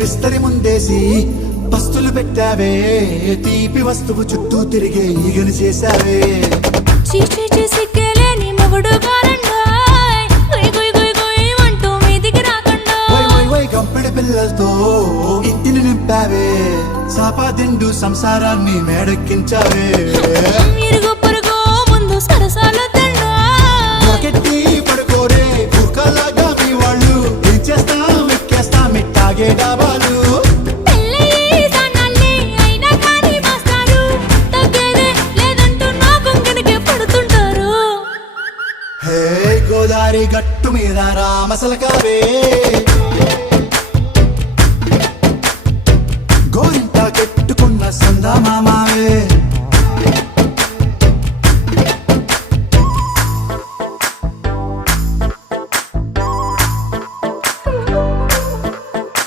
విస్తరి ముందేసి పస్తులు పెట్టావే, తీపి వస్తువు చుట్టూ తిరిగే ఈగలు చేశావే. చీచీ చేసి కేలేని మొగుడు గారండాయ్, గుయ్ గుయ్ గుయ్ గుయ్ అంటూ మీదికి రాకుండా గంపెడి పిల్లలతో ఇంటిని నింపావే, సాపాదిండు సంసారాన్ని మేడెక్కించావే. ఇరుగు పొరుగు ముందు సరసాలు కెట్టి పడుకోరే కుక్కలాగా మీ వాళ్ళు, ఏం చేస్తాం ఎక్కేస్తాం మిట్టాగే డాబాలు. గోదారి గట్టు మీద రామసలకావే,